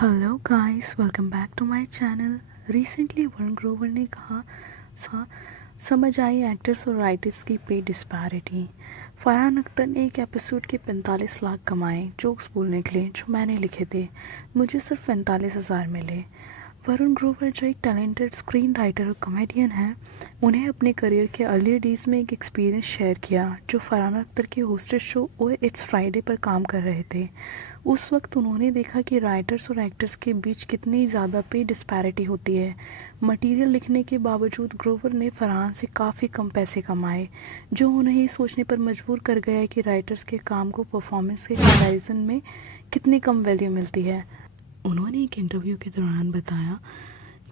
Hello guys, welcome back to my channel. Recently Varun Grover ने कहा समझ आई एक्टर्स और राइटर्स की पे डिस्पैरिटी। फरहान अख्तर ने एक एपिसोड के 45 लाख कमाए जोक्स बोलने के लिए जो मैंने लिखे थे। मुझे सिर्फ 45,000 मिले। वरुण ग्रोवर जो एक टैलेंटेड स्क्रीन राइटर और कॉमेडियन हैं, उन्हें अपने करियर के अर्ली डेज में एक एक्सपीरियंस शेयर किया जो फरहान अख्तर के होस्टेड शो ओए इट्स फ्राइडे पर काम कर रहे थे। उस वक्त उन्होंने देखा कि राइटर्स और एक्टर्स के बीच कितनी ज़्यादा पे डिस्पैरिटी होती है। मटेरियल लिखने के बावजूद ग्रोवर ने फरहान से काफ़ी कम पैसे कमाए, जो उन्हें ये सोचने पर मजबूर कर गया कि राइटर्स के काम को परफॉर्मेंस के कंपैरिजन में कितनी कम वैल्यू मिलती है। उन्होंने एक इंटरव्यू के दौरान बताया,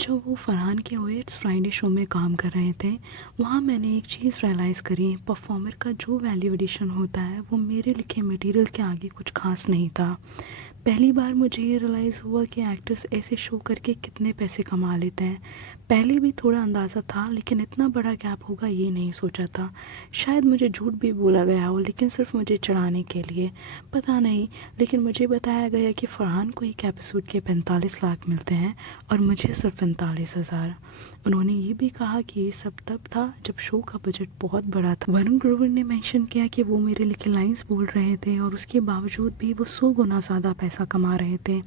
जब वो फरहान के ओए इट्स फ्राइडे शो में काम कर रहे थे, वहाँ मैंने एक चीज़ रियलाइज़ करी, परफॉर्मर का जो वैल्यू एडिशन होता है वो मेरे लिखे मटेरियल के आगे कुछ खास नहीं था। पहली बार मुझे ये रियलाइज़ हुआ कि एक्टर्स ऐसे शो करके कितने पैसे कमा लेते हैं। पहले भी थोड़ा अंदाज़ा था, लेकिन इतना बड़ा गैप होगा ये नहीं सोचा था। शायद मुझे झूठ भी बोला गया हो, लेकिन सिर्फ मुझे चढ़ाने के लिए, पता नहीं। लेकिन मुझे बताया गया कि फरहान को एक एपिसोड के 45 लाख मिलते हैं और मुझे सिर्फ 45,000। उन्होंने ये भी कहा कि ये सब तब था जब शो का बजट बहुत बड़ा था। वरुण ग्रोवर ने मेंशन किया कि वो मेरे लिखे लाइंस बोल रहे थे और उसके बावजूद भी वो 100 गुना ज़्यादा पैसा कमा रहे थे।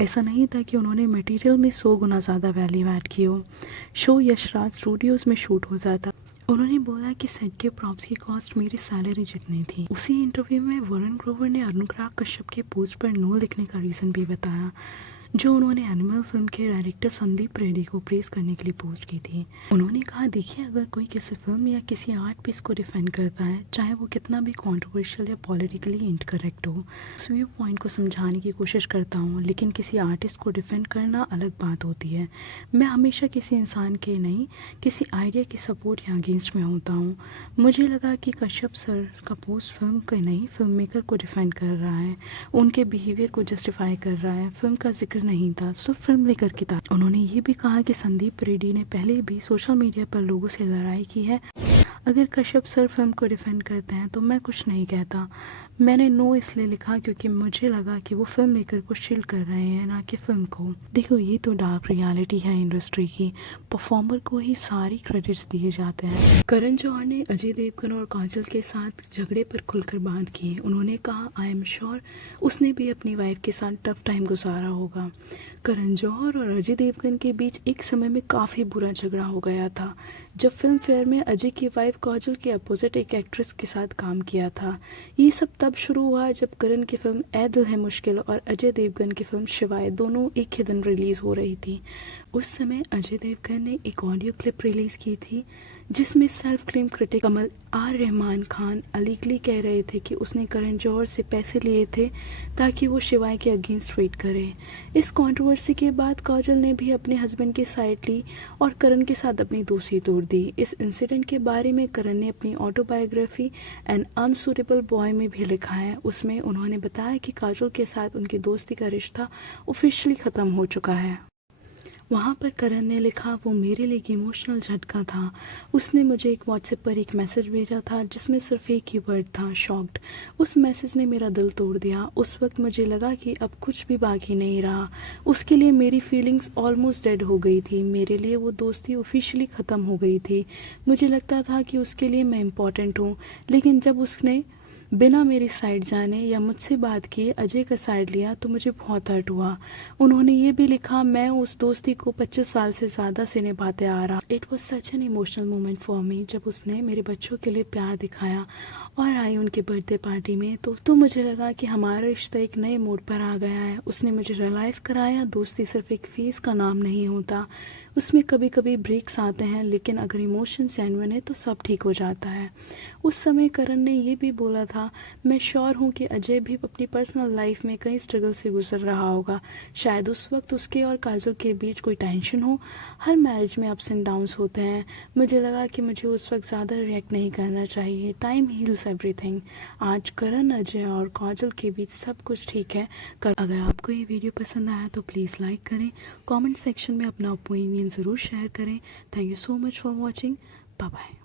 ऐसा नहीं था कि उन्होंने मटेरियल में 100 गुना ज़्यादा वैल्यू ऐड की हो। शो यशराज स्टूडियोज़ में शूट होता था। उन्होंने बोला कि सेट के प्रॉप्स की कॉस्ट मेरी सैलरी जितनी थी। उसी इंटरव्यू में वरुण ग्रोवर ने अनुराग कश्यप के पोस्ट पर नो लिखने का रीज़न भी बताया, जो उन्होंने एनिमल फिल्म के डायरेक्टर संदीप रेड्डी को प्रेज़ करने के लिए पोस्ट की थी। उन्होंने कहा, देखिए, अगर कोई किसी फिल्म या किसी आर्ट पीस को डिफेंड करता है, चाहे वो कितना भी कॉन्ट्रोवर्शियल या पॉलिटिकली इनकरेक्ट हो, उस व्यू पॉइंट को समझाने की कोशिश करता हूँ, लेकिन किसी आर्टिस्ट को डिफेंड करना अलग बात होती है। मैं हमेशा किसी इंसान के नहीं, किसी आइडिया की सपोर्ट या अगेंस्ट में होता हूँ। मुझे लगा कि कश्यप सर का पोस्ट फिल्म के नहीं, फिल्म मेकर को डिफेंड कर रहा है, उनके बिहेवियर को जस्टिफाई कर रहा है, फिल्म का जिक्र नहीं था, सिर्फ फिल्म लेकर की था। उन्होंने ये भी कहा कि संदीप रेड्डी ने पहले भी सोशल मीडिया पर लोगों से लड़ाई की है। अगर कश्यप सर फिल्म को डिफेंड करते हैं तो मैं कुछ नहीं कहता। मैंने नो इसलिए लिखा क्योंकि मुझे लगा कि वो फिल्म मेकर को शील्ड कर रहे हैं, ना कि फिल्म को। देखो, ये तो डार्क रियलिटी है इंडस्ट्री की। परफॉर्मर को ही सारी क्रेडिट्स दिए जाते हैं। करण जौहर ने अजय देवगन और काजल के साथ झगड़े पर खुलकर बात की। उन्होंने कहा, आई एम श्योर उसने भी अपनी वाइफ के साथ टफ टाइम गुजारा होगा। करण जौहर और अजय देवगन के बीच एक समय में काफ़ी बुरा झगड़ा हो गया था, जब फिल्म फेयर में अजय की वाइफ काजल के अपोजिट एक एक्ट्रेस के साथ काम किया था। ये सब तब शुरू हुआ जब करण की फिल्म ए दिल है मुश्किल और अजय देवगन की फिल्म शिवाय दोनों एक ही दिन रिलीज़ हो रही थी। उस समय अजय देवगन ने एक ऑडियो क्लिप रिलीज़ की थी, जिसमें self claim critic Kamal R Rahman Khan अलीगली कह रहे थे कि उसने करण जौहर से पैसे लिए थे ताकि वो शिवाय के अगेंस्ट ट्वीट करे। इस कंट्रोवर्सी के बाद काजल ने भी अपने हस्बैंड की साइड ली और करण के साथ अपनी दोस्ती तोड़ दी। इस इंसिडेंट के बारे में करण ने अपनी ऑटोबायोग्राफी एन अनसूटेबल बॉय में भी लिखा है। उसमें उन्होंने बताया कि काजल के साथ उनकी दोस्ती का रिश्ता ऑफिशियली ख़त्म हो चुका है। वहाँ पर करण ने लिखा, वो मेरे लिए एक इमोशनल झटका था। उसने मुझे एक व्हाट्सएप पर एक मैसेज भेजा था जिसमें सिर्फ एक ही वर्ड था, शॉक्ड। उस मैसेज ने मेरा दिल तोड़ दिया। उस वक्त मुझे लगा कि अब कुछ भी बाकी नहीं रहा। उसके लिए मेरी फीलिंग्स ऑलमोस्ट डेड हो गई थी। मेरे लिए वो दोस्ती ऑफिशियली ख़त्म हो गई थी। मुझे लगता था कि उसके लिए मैं इम्पॉर्टेंट हूँ, लेकिन जब उसने बिना मेरी साइड जाने या मुझसे बात किए अजय का साइड लिया तो मुझे बहुत हर्ट हुआ। उन्होंने ये भी लिखा, मैं उस दोस्ती को 25 साल से ज़्यादा से निभाते आ रहा। It was such an emotional moment for me. जब उसने मेरे बच्चों के लिए प्यार दिखाया और आई उनके बर्थडे पार्टी में तो मुझे लगा कि हमारा रिश्ता एक नए मोड़ पर आ गया है। उसने मुझे रियलाइज़ कराया, दोस्ती सिर्फ एक फेस का नाम नहीं होता। उसमें कभी कभी ब्रेक्स आते हैं, लेकिन अगर इमोशन जेन्युइन है तो सब ठीक हो जाता है। उस समय करण ने ये भी बोला था, मैं श्योर हूँ कि अजय भी अपनी पर्सनल लाइफ में कई स्ट्रगल से गुजर रहा होगा। शायद उस वक्त उसके और काजल के बीच कोई टेंशन हो। हर मैरिज में अप्स एंड डाउन्स होते हैं। मुझे लगा कि मुझे उस वक्त ज़्यादा रिएक्ट नहीं करना चाहिए। Time heals everything. आज करण, अजय और काजल के बीच सब कुछ ठीक है। अगर आपको ये वीडियो पसंद आया तो प्लीज़ लाइक करें, कमेंट सेक्शन में अपना ओपिनियन ज़रूर शेयर करें। Thank you so much for watching. Bye bye.